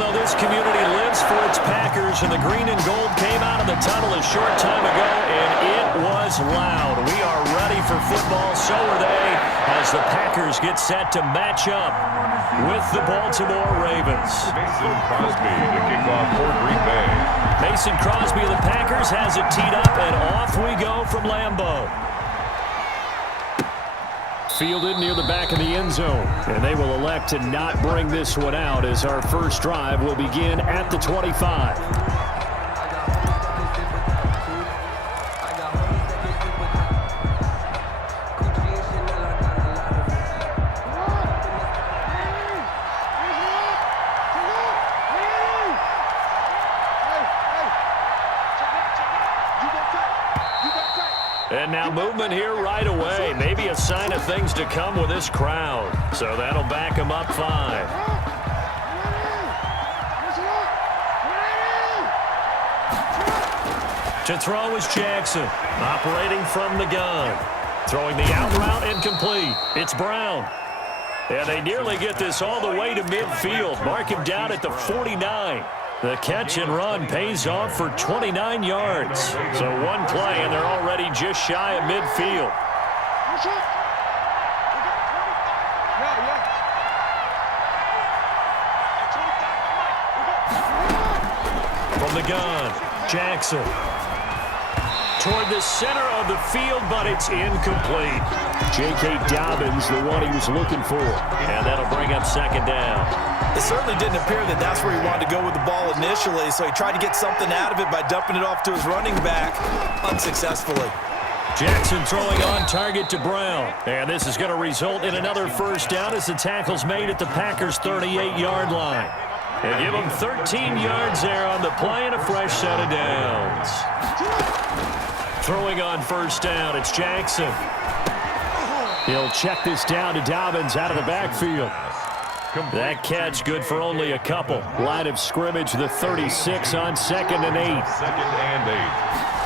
though, this community lives for its Packers, and the green and gold came out of the tunnel a short time ago, and it was loud. We are ready for football, so are they, as the Packers get set to match up with the Baltimore Ravens. Mason Crosby to kick off for Green Bay. Mason Crosby of the Packers has it teed up, and off we go from Lambeau. Fielded near the back of the end zone. And they will elect to not bring this one out as our first drive will begin at the 25. And now movement here right away. Maybe a sign of things to come with this crowd. So that'll back them up 5. To throw is Jackson, operating from the gun. Throwing the out route incomplete. It's Brown. And they nearly get this all the way to midfield. Mark him down at the 49. The catch and run pays off for 29 yards. So one play, and they're already just shy of midfield. From the gun, Jackson. Toward the center of the field, but it's incomplete. J.K. Dobbins, the one he was looking for. And that'll bring up second down. It certainly didn't appear that that's where he wanted to go with the ball initially, so he tried to get something out of it by dumping it off to his running back unsuccessfully. Jackson throwing on target to Brown. And this is going to result in another first down as the tackle's made at the Packers' 38-yard line. And give them 13 yards there on the play and a fresh set of downs. Throwing on first down, it's Jackson. He'll check this down to Dobbins out of the backfield. That catch good for only a couple. Line of scrimmage, the 36 on 2nd and 8. 2nd and 8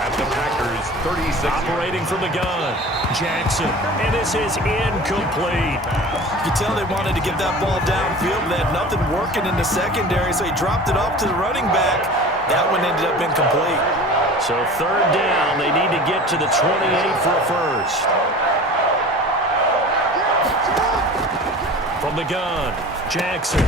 at the Packers' 36. Operating from the gun, Jackson. And this is incomplete. You could tell they wanted to get that ball downfield. They had nothing working in the secondary, so he dropped it off to the running back. That one ended up incomplete. So third down, they need to get to the 28 for a first. From the gun, Jackson.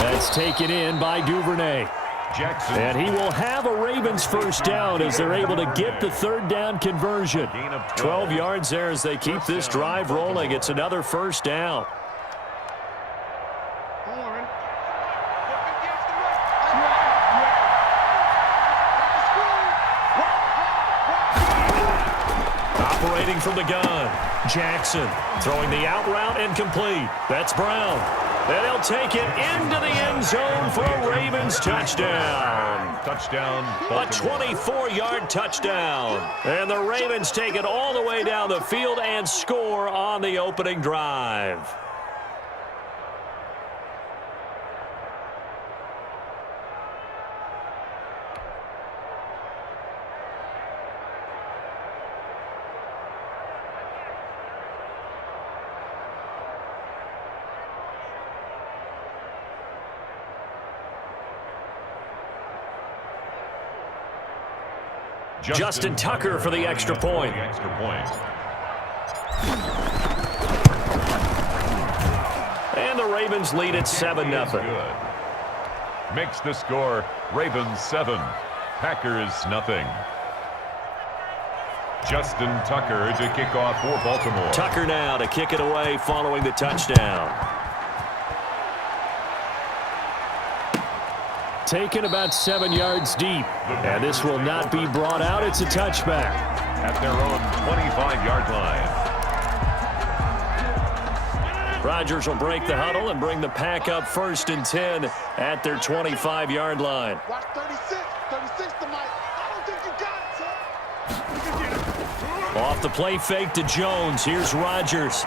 That's taken in by Duvernay. Jackson. And he will have a Ravens first down as they're able to get the third down conversion. 12 yards there as they keep this drive rolling. It's another first down. Operating from the gun, Jackson throwing the out route incomplete. That's Brown. And he'll take it into the end zone for a Ravens touchdown. Touchdown, A 24-yard touchdown. And the Ravens take it all the way down the field and score on the opening drive. Justin Tucker for the extra point. And the Ravens lead at 7-0. Makes the score Ravens 7, Packers nothing. Justin Tucker to kick off for Baltimore. Tucker now to kick it away following the touchdown. Taken about 7 yards deep. And this will not be brought out. It's a touchback. At their own 25-yard line. Rodgers will break the huddle and bring the pack up 1st and 10 at their 25-yard line. Watch 36. 36 to Mike. I don't think you got it, son. Off the play fake to Jones. Here's Rodgers.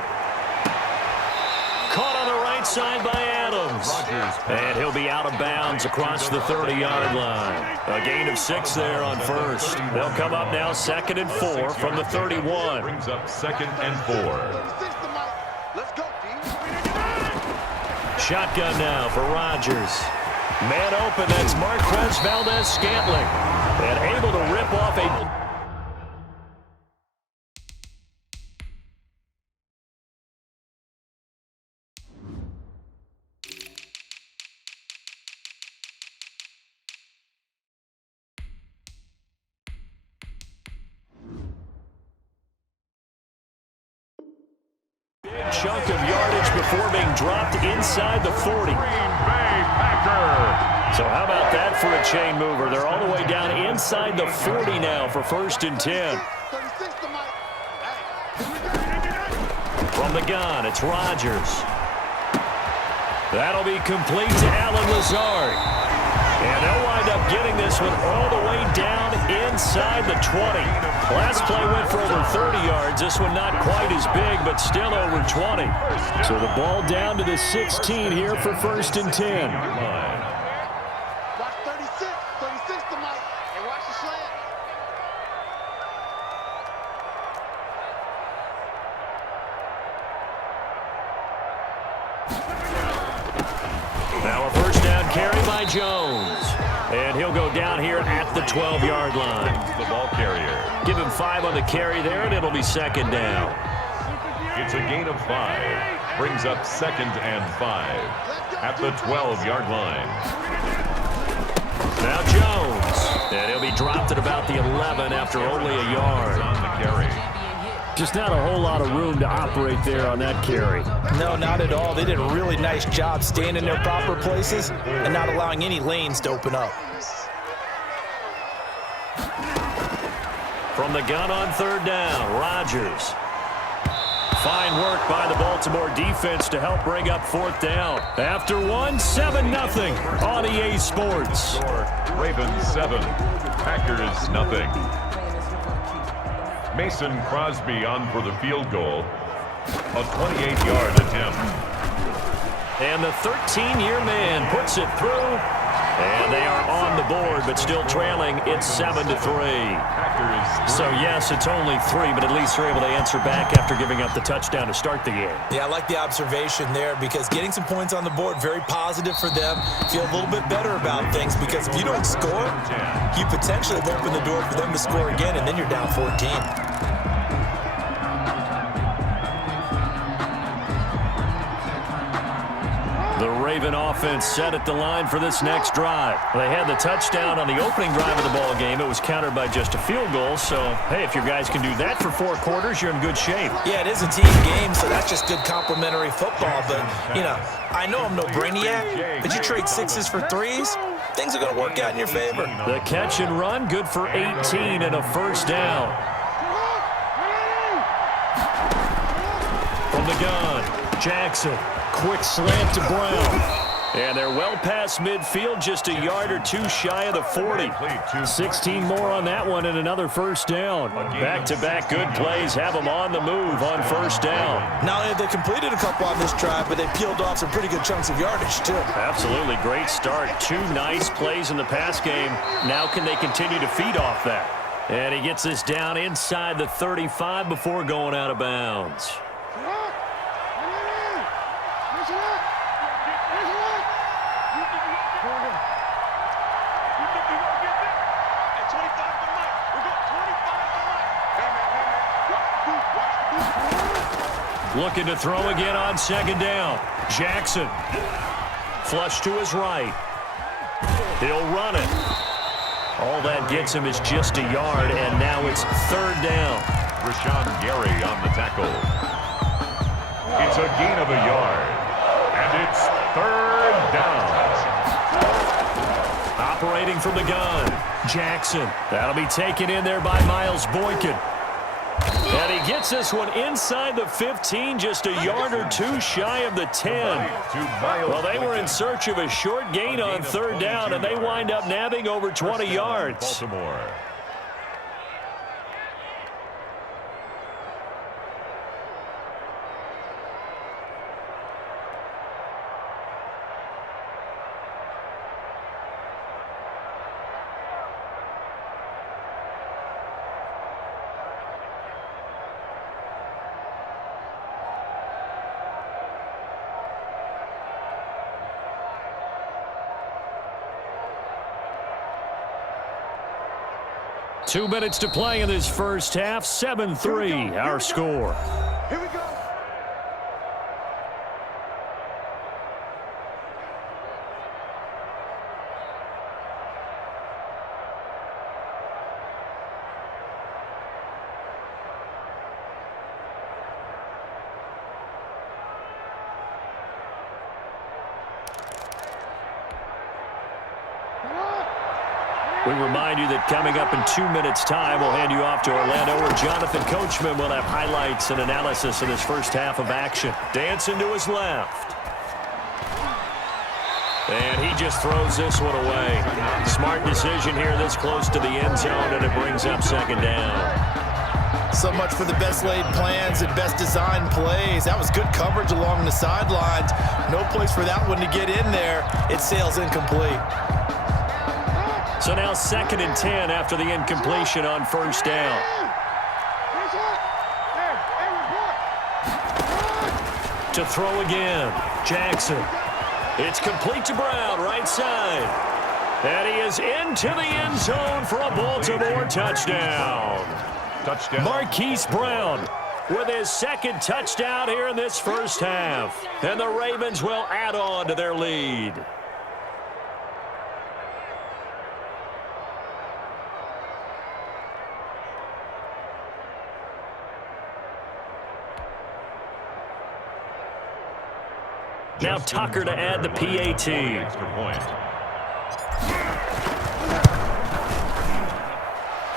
Caught on the right side by Adams. And he'll be out of bounds across the 30-yard line. A gain of 6 there on first. They'll come up now 2nd and 4 from the 31. Brings up 2nd and 4. 36 to Mike. Let's go, D. Shotgun now for Rodgers. Man open, that's Marquez Valdes-Scantling. And able to rip off a... Big chunk of yardage before being dropped inside the 40. Green Bay Packer. So how about that for a chain mover? They're all the way down inside the 40 now for 1st and 10. 36 to Mike. From the gun, it's Rodgers. That'll be complete to Allen Lazard. And they'll wind up getting this one all the way down inside the 20. Last play went for over 30 yards. This one not quite as big, but still over 20. So the ball down to the 16 here for 1st and 10. Watch 36. 36 to Mike. And watch the slant. Now a 1st down carry by Jones. And he'll go down here at the 12-yard line. The ball carrier. Give him 5 on the carry there, and it'll be 2nd down. It's a gain of 5. Brings up 2nd and 5 at the 12-yard line. Now Jones. And he'll be dropped at about the 11 after only a yard. On the carry. Just not a whole lot of room to operate there on that carry. No, not at all. They did a really nice job staying in their proper places and not allowing any lanes to open up. From the gun on 3rd down, Rodgers. Fine work by the Baltimore defense to help bring up 4th down. After one, 7-0 on EA Sports. Ravens 7, Packers nothing. Mason Crosby on for the field goal. A 28-yard attempt. And the 13-year man puts it through. And they are on the board, but still trailing. It's 7-3. Packers. So, yes, it's only 3, but at least they're able to answer back after giving up the touchdown to start the game. Yeah, I like the observation there because getting some points on the board, very positive for them. Feel a little bit better about things because if you don't score, you potentially have opened the door for them to score again, and then you're down 14. The Raven offense set at the line for this next drive. They had the touchdown on the opening drive of the ball game. It was countered by just a field goal. So, hey, if your guys can do that for 4 quarters, you're in good shape. Yeah, it is a team game, so that's just good complimentary football. But, you know, I know I'm no brainiac, but you trade 6s for 3s, things are going to work out in your favor. The catch and run, good for 18 and a 1st down. From the gun, Jackson. Quick slant to Brown. And they're well past midfield, just a yard or 2 shy of the 40. 16 more on that one and another 1st down. Back-to-back good plays have them on the move on 1st down. Now, they completed a couple on this drive, but they peeled off some pretty good chunks of yardage, too. Absolutely great start. 2 nice plays in the pass game. Now can they continue to feed off that? And he gets this down inside the 35 before going out of bounds. Looking to throw again on 2nd down. Jackson. Flush to his right. He'll run it. All that gets him is just a yard, and now it's 3rd down. Rashawn Gary on the tackle. It's a gain of a yard. And it's 3rd down. Operating from the gun. Jackson. That'll be taken in there by Miles Boykin. And he gets this one inside the 15, just a yard or 2 shy of the 10. Well, they were in search of a short gain on 3rd down, and they wind up nabbing over 20 yards. Baltimore. 2 minutes to play in this first half. 7-3, our score. Here we go. We remind you that coming up in 2 minutes' time, we'll hand you off to Orlando, where Jonathan Coachman will have highlights and analysis of this first half of action. Dancing to his left. And he just throws this one away. Smart decision here this close to the end zone, and it brings up second down. So much for the best laid plans and best designed plays. That was good coverage along the sidelines. No place for that one to get in there. It sails incomplete. So now 2nd and 10 after the incompletion on first down. To throw again, Jackson. It's complete to Brown, right side. And he is into the end zone for a Baltimore touchdown. Marquise Brown with his 2nd touchdown here in this first half. And the Ravens will add on to their lead. Now Tucker to add the PAT. Extra point.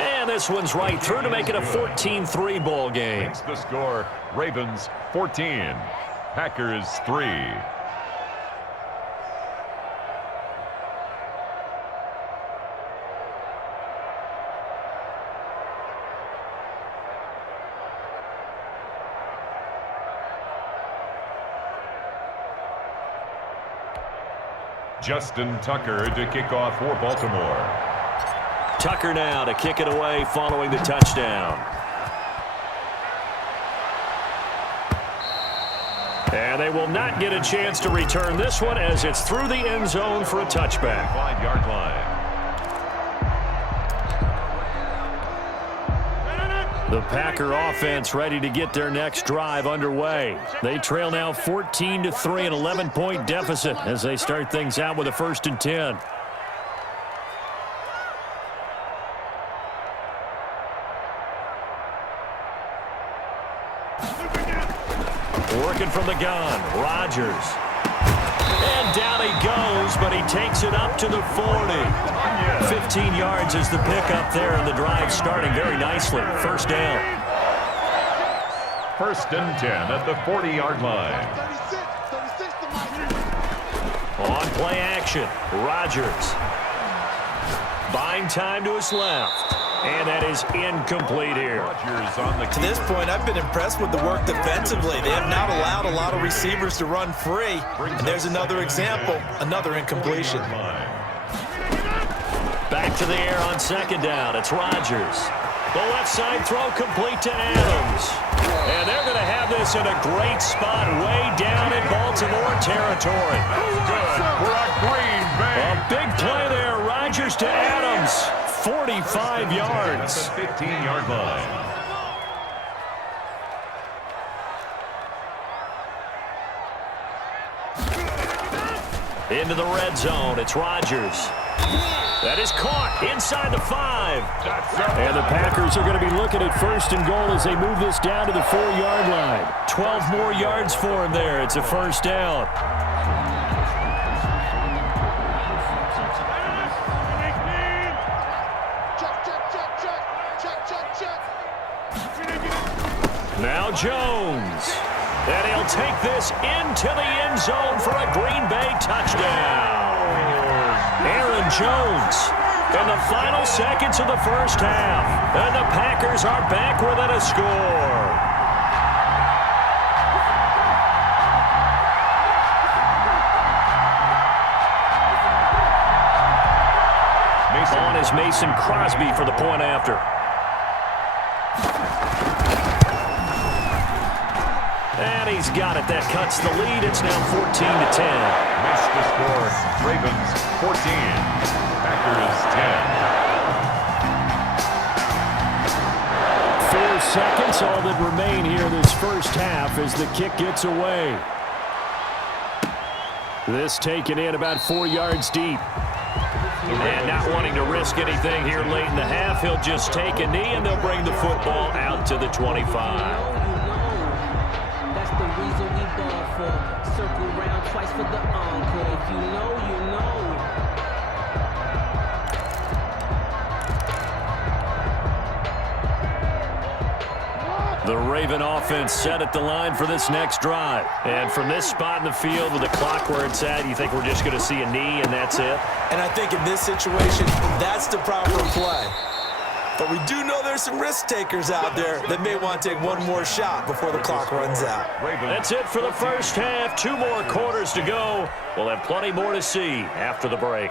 And this one's right through to make it a 14-3 ball game. Makes the score Ravens 14, Packers 3. Justin Tucker to kick off for Baltimore. Tucker now to kick it away following the touchdown. And they will not get a chance to return this one as it's through the end zone for a touchback. 5-yard line. The Packer offense ready to get their next drive underway. They trail now 14-3, an 11-point deficit as they start things out with a 1st and 10. Working from the gun, Rodgers. And down he goes, but he takes it up to the 40. 15 yards is the pickup there, and the drive starting very nicely. First down. 1st and 10 at the 40-yard line. 36 to Mike. On play action, Rodgers. Buying time to his left. And that is incomplete here. Rodgers on the To this point, I've been impressed with the work defensively. They have not allowed a lot of receivers to run free. And there's another example, another incompletion. Back to the air on 2nd down. It's Rodgers. The left side throw complete to Adams. And they're going to have this in a great spot way down in Baltimore territory. Good for a Green Bay. A big play there. Rodgers to Adams. 45 yards. At the 15-yard line. Into the red zone. It's Rodgers. That is caught inside the 5. And the Packers are going to be looking at 1st and goal as they move this down to the 4-yard line. 12 more yards for him there. It's a 1st down. Now Jones. And he'll take this into the end zone for a Green Bay touchdown. Aaron Jones in the final seconds of the first half. And the Packers are back within a score. On is Mason Crosby for the point after. And he's got it. That cuts the lead. It's now 14-10. Makes the score Ravens 14, Packers 10. that's all that remain here this first half as the kick gets away. This taken in about 4 yards deep. And not wanting to risk anything here late in the half, he'll just take a knee and they'll bring the football out to the 25. That's the reason we ball for. Circle round twice for the encore. If you know, you know. The Raven offense set at the line for this next drive. And from this spot in the field with the clock where it's at, you think we're just going to see a knee and that's it? And I think in this situation, that's the proper play. But we do know there's some risk takers out there that may want to take one more shot before the clock runs out. That's it for the first half. 2 more quarters to go. We'll have plenty more to see after the break.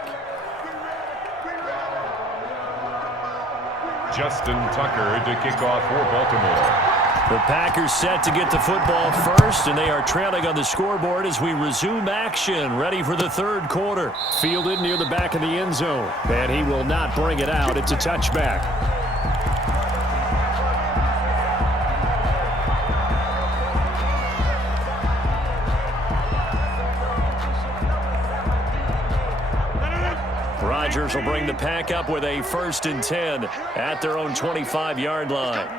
Justin Tucker to kick off for Baltimore. The Packers set to get the football first, and they are trailing on the scoreboard as we resume action, ready for the third quarter. Fielded near the back of the end zone, and he will not bring it out. It's a touchback. Rodgers will bring the pack up with a 1st and 10 at their own 25-yard line.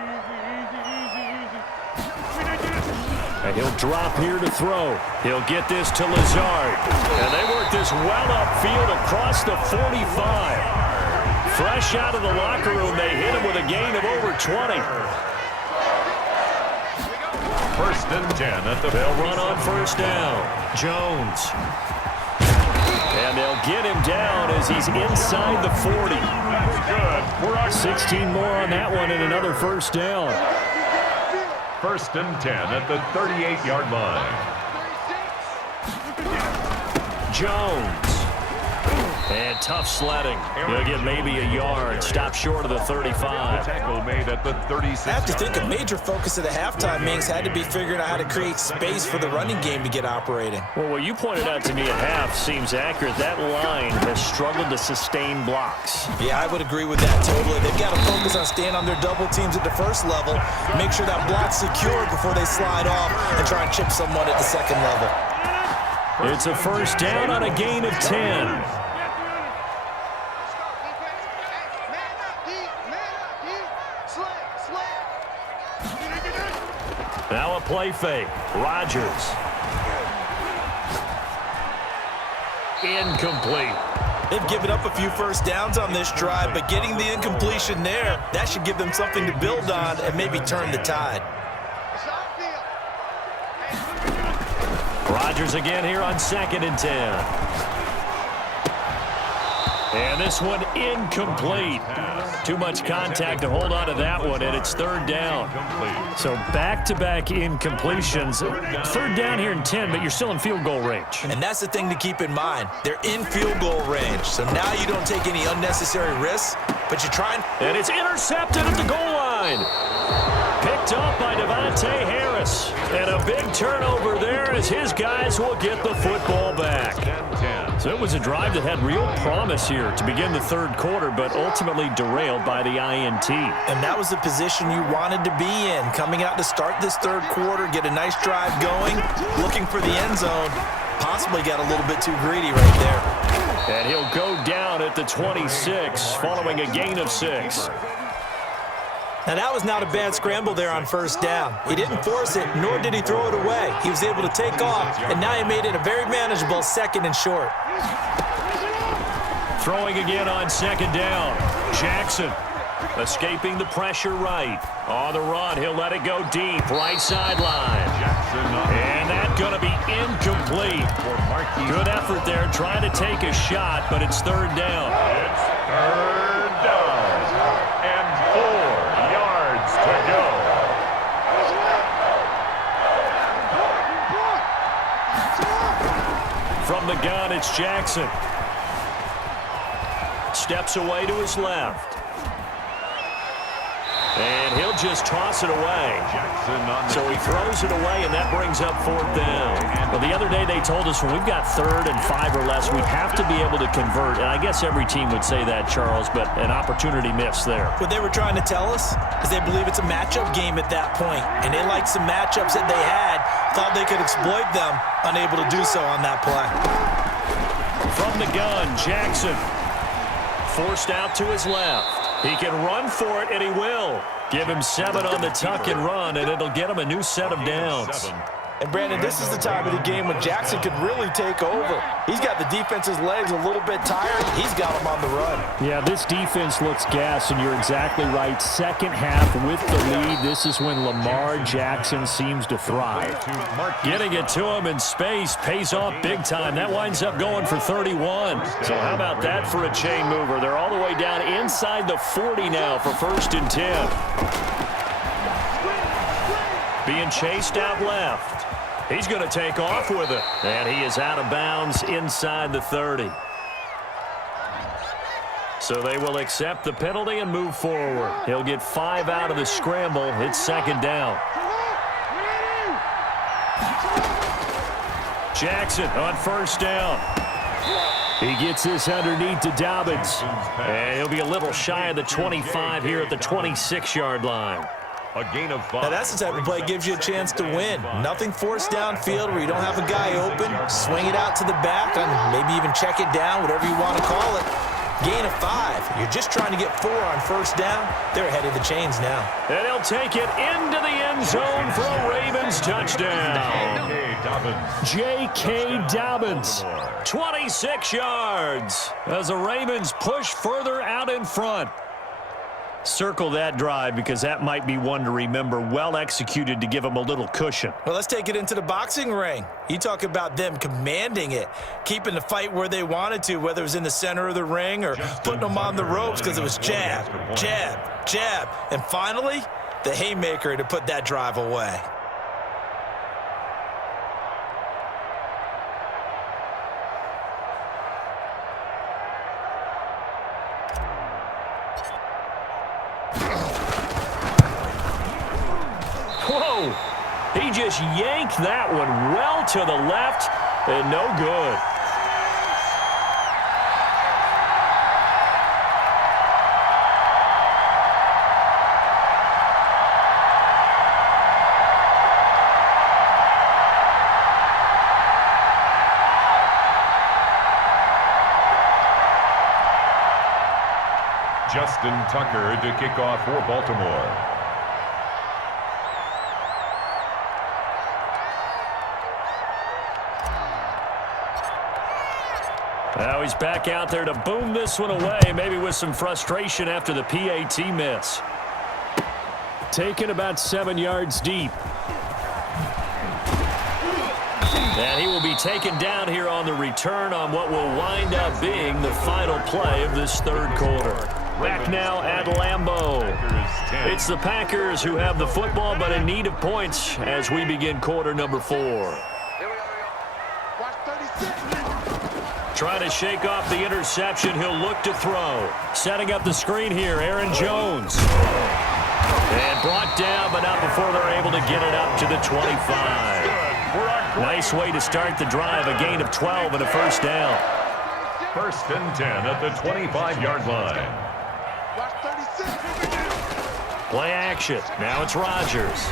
And he'll drop here to throw. He'll get this to Lazard. And they work this well upfield across the 45. Fresh out of the locker room, they hit him with a gain of over 20. 1st and 10 at the They'll run on 1st down. Jones. And they'll get him down as he's inside the 40. That's good. 16 more on that one and another 1st down. 1st and 10 at the 38-yard line. Jones. And tough sledding. He'll get maybe a yard. Stop short of the 35. Tackle made at the 36. I have to think a major focus of the halftime meetings had to be figuring out how to create space for the running game to get operating. Well, what you pointed out to me at half seems accurate. That line has struggled to sustain blocks. Yeah, I would agree with that totally. They've got to focus on staying on their double teams at the first level, make sure that block's secured before they slide off and try and chip someone at the second level. It's a 1st down on a gain of 10. Now a play fake. Rodgers. Incomplete. They've given up a few 1st downs on this drive, but getting the incompletion there, that should give them something to build on and maybe turn the tide. Rodgers again here on 2nd and 10. And this one incomplete. Too much contact to hold on to that one, and it's 3rd down. So back-to-back incompletions. 3rd down here in 10, but you're still in field goal range. And that's the thing to keep in mind. They're in field goal range, so now you don't take any unnecessary risks, but you try and it's intercepted at the goal line. Picked up by Devontae Harris. And a big turnover there as his guys will get the football back. So it was a drive that had real promise here to begin the 3rd quarter, but ultimately derailed by the INT. And that was the position you wanted to be in, coming out to start this 3rd quarter, get a nice drive going, looking for the end zone. Possibly got a little bit too greedy right there. And he'll go down at the 26 following a gain of 6. Now, that was not a bad scramble there on 1st down. He didn't force it, nor did he throw it away. He was able to take off, and now he made it a very manageable 2nd and short. Throwing again on 2nd down. Jackson escaping the pressure right. On the run, he'll let it go deep. Right sideline. And that's going to be incomplete. Good effort there trying to take a shot, but it's 3rd down. It's 3rd down. And 4 yards to go. From the gun, it's Jackson. Steps away to his left. And he'll just toss it away. Jackson on the So he throws it away, and that brings up 4th down. Well, the other day they told us when we've got 3rd and 5 or less, we have to be able to convert. And I guess every team would say that, Charles, but an opportunity missed there. What they were trying to tell us is they believe it's a matchup game at that point, and they liked some matchups that they had, thought they could exploit them, unable to do so on that play. From the gun, Jackson forced out to his left. He can run for it, and he will. Give him 7 on the tuck and run, and it'll get him a new set of downs. And, Brandon, this is the time of the game when Jackson could really take over. He's got the defense's legs a little bit tired. He's got them on the run. Yeah, this defense looks gassed, and you're exactly right. Second half with the lead, this is when Lamar Jackson seems to thrive. Getting it to him in space pays off big time. That winds up going for 31. So how about that for a chain mover? They're all the way down inside the 40 now for 1st and 10. Being chased out left. He's going to take off with it. And he is out of bounds inside the 30. So they will accept the penalty and move forward. He'll get 5 out of the scramble. It's 2nd down. Jackson on 1st down. He gets this underneath to Dobbins. And he'll be a little shy of the 25 here at the 26-yard line. A gain of 5. Now, that's the type of play that gives you a chance to win. Nothing forced downfield where you don't have a guy open. Swing it out to the back and maybe even check it down, whatever you want to call it. Gain of 5. You're just trying to get 4 on 1st down. They're ahead of the chains now. And he'll take it into the end zone for a Ravens touchdown. J.K. Dobbins, 26 yards as the Ravens push further out in front. Circle that drive because that might be one to remember. Well executed to give them a little cushion. Well, let's take it into the boxing ring. You talk about them commanding it, keeping the fight where they wanted to, whether it was in the center of the ring or putting them on the ropes because it was jab, jab, jab. And finally, the haymaker to put that drive away. Whoa! He just yanked that one well to the left and no good. Justin Tucker to kick off for Baltimore. Now he's back out there to boom this one away, maybe with some frustration after the PAT miss. Taken about 7 yards deep. And he will be taken down here on the return on what will wind up being the final play of this 3rd quarter. Back now at Lambeau. It's the Packers who have the football but in need of points as we begin quarter number 4. Watch 36. Trying to shake off the interception. He'll look to throw. Setting up the screen here, Aaron Jones. And brought down, but not before they're able to get it up to the 25. Nice way to start the drive. A gain of 12 and a 1st down. 1st and 10 at the 25-yard line. Watch 36. Play action. Now it's Rodgers.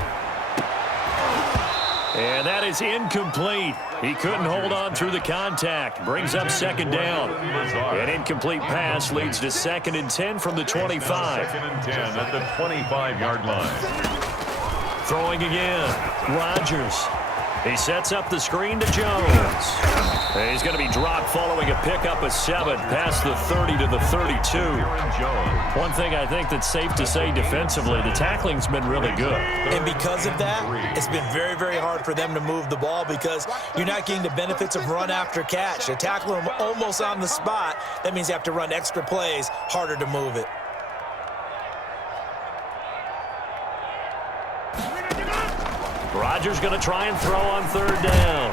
And that is incomplete. He couldn't hold on through the contact. Brings up 2nd down. An incomplete pass leads to 2nd and 10 from the 25. 2nd and 10 at the 25-yard line. Throwing again. Rodgers. He sets up the screen to Jones. And he's going to be dropped following a pickup of 7 past the 30 to the 32. One thing I think that's safe to say defensively, the tackling's been really good. And because of that, it's been very, very hard for them to move the ball because you're not getting the benefits of run after catch. They tackle them almost on the spot. That means you have to run extra plays, harder to move it. Rodgers going to try and throw on 3rd down.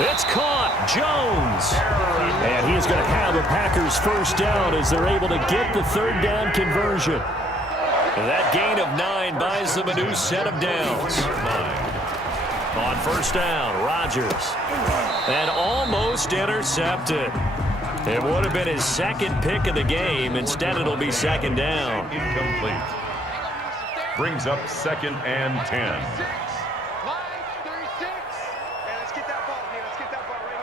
It's caught. Jones. And he's going to have the Packers 1st down as they're able to get the 3rd down conversion. That gain of 9 buys them a new set of downs. On first down, Rodgers. And almost intercepted. It would have been his second pick of the game. Instead, it'll be second down. Incomplete. Brings up 2nd and 10. Line 36. Hey, let's get that ball, man. Let's get that ball right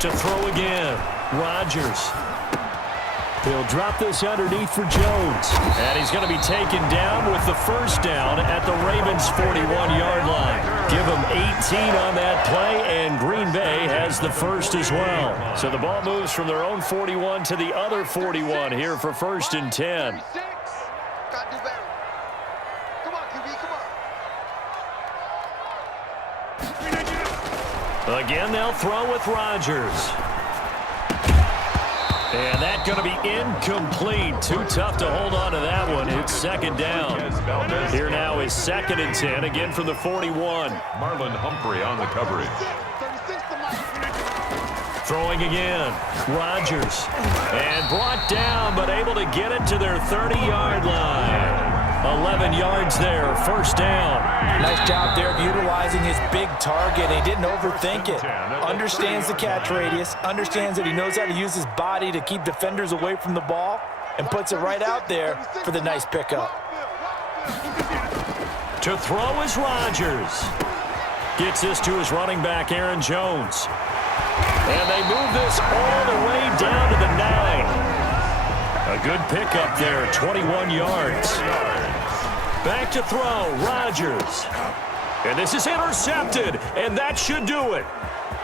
To throw again, Rodgers. He'll drop this underneath for Jones. And he's going to be taken down with the first down at the Ravens' 41-yard line. Give them 18 on that play, and Green Bay has the first as well. So the ball moves from their own 41 to the other 41 here for 1st and 10. 36. Gotta do better. Come on, QB, come on. Again, they'll throw with Rodgers. And that's going to be incomplete. Too tough to hold on to that one. It's second down. Here now is 2nd and 10, again from the 41. Marlon Humphrey on the coverage. 36 to Mike. Throwing again, Rodgers. And brought down, but able to get it to their 30-yard line. 11 yards there, first down. Nice job there of utilizing his big target. He didn't overthink it. Understands the catch radius. Understands that he knows how to use his body to keep defenders away from the ball. And puts it right out there for the nice pickup. To throw is Rodgers. Gets this to his running back, Aaron Jones. And they move this all the way down to the 9. A good pickup there, 21 yards. Back to throw, Rodgers. And this is intercepted, and that should do it.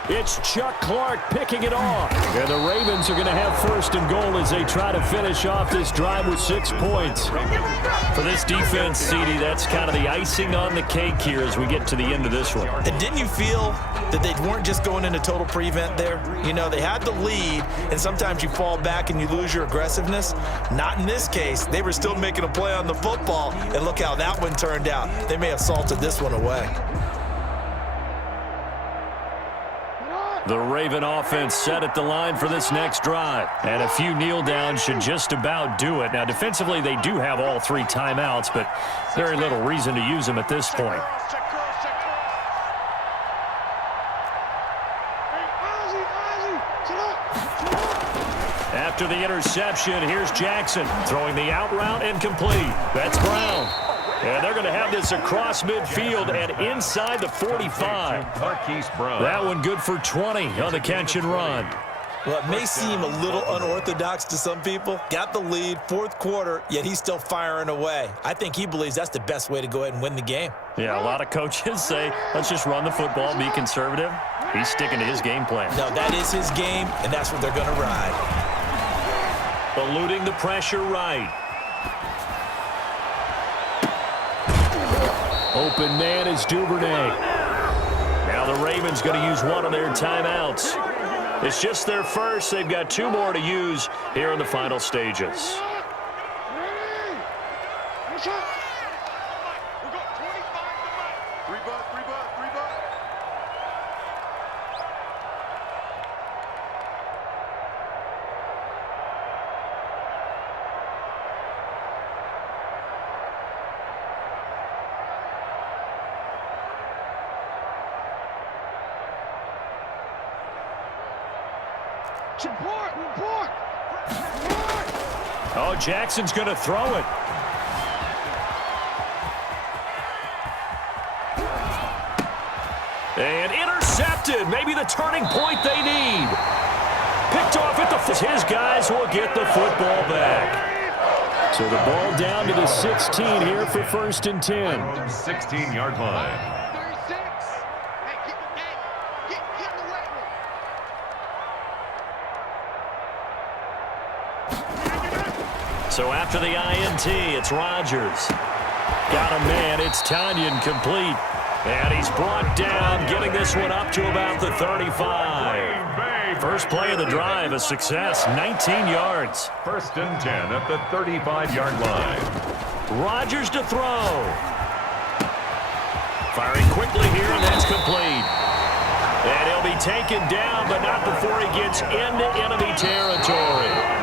It's Chuck Clark picking it off. And the Ravens are going to have 1st and goal as they try to finish off this drive with 6 points. For this defense, CD, that's kind of the icing on the cake here as we get to the end of this one. And didn't you feel that they weren't just going into total prevent there? You know, they had the lead, and sometimes you fall back and you lose your aggressiveness. Not in this case. They were still making a play on the football, and look how that one turned out. They may have salted this one away. The Raven offense set at the line for this next drive. And a few kneel downs should just about do it. Now, defensively, they do have all 3 timeouts, but very little reason to use them at this point. Check girls, check girls. Hey, Ozzie, chill up. After the interception, here's Jackson throwing the out route incomplete. That's Brown. And they're going to have this across midfield and inside the 45. Marquise Brown. That one good for 20 on the catch and run. Well, it may seem a little unorthodox to some people. Got the lead, 4th quarter, yet he's still firing away. I think he believes that's the best way to go ahead and win the game. Yeah, a lot of coaches say, let's just run the football, be conservative. He's sticking to his game plan. No, that is his game, and that's what they're going to ride. Eluding the pressure right. Open man is Duvernay. Now the Ravens going to use one of their timeouts. It's just their first. They've got 2 more to use here in the final stages. Push up. We got 25 to Mike. 3 bucks, 3 bucks, 3 bucks. Support! Oh, Jackson's going to throw it. And intercepted. Maybe the turning point they need. Picked off at the... His guys will get the football back. So the ball down to the 16 here for 1st and 10. 16-yard line. 36. Hey, get in the wet one. So after the INT, it's Rodgers. Got a man. It's Tanyan complete. And he's brought down, getting this one up to about the 35. First play of the drive, a success, 19 yards. 1st and 10 at the 35-yard line. Rodgers to throw. Firing quickly here, and that's complete. taken down, but not before he gets into enemy territory.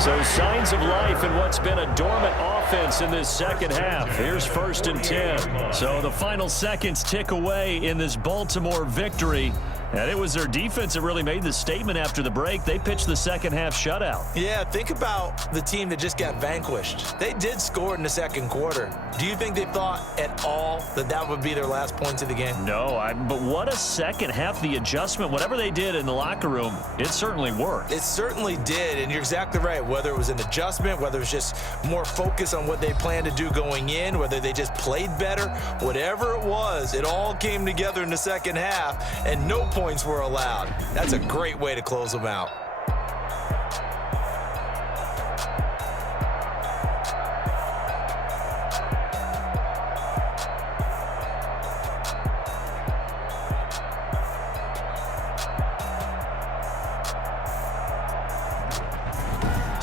So signs of life in what's been a dormant offense in this second half. Here's 1st and 10. So the final seconds tick away in this Baltimore victory. And it was their defense that really made the statement after the break. They pitched the second half shutout. Yeah, think about the team that just got vanquished. They did score in the second quarter. Do you think they thought at all that that would be their last points of the game? No, but what a second half. The adjustment, whatever they did in the locker room, it certainly worked. It certainly did, and you're exactly right. Whether it was an adjustment, whether it was just more focus on what they planned to do going in, whether they just played better, whatever it was, it all came together in the second half, and no points were allowed. That's a great way to close them out.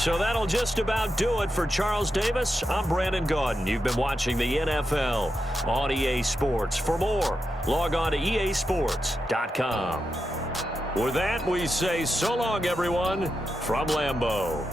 So that'll just about do it for Charles Davis. I'm Brandon Gaudin. You've been watching the NFL on EA Sports. For more, log on to easports.com. With that, we say so long, everyone, from Lambeau.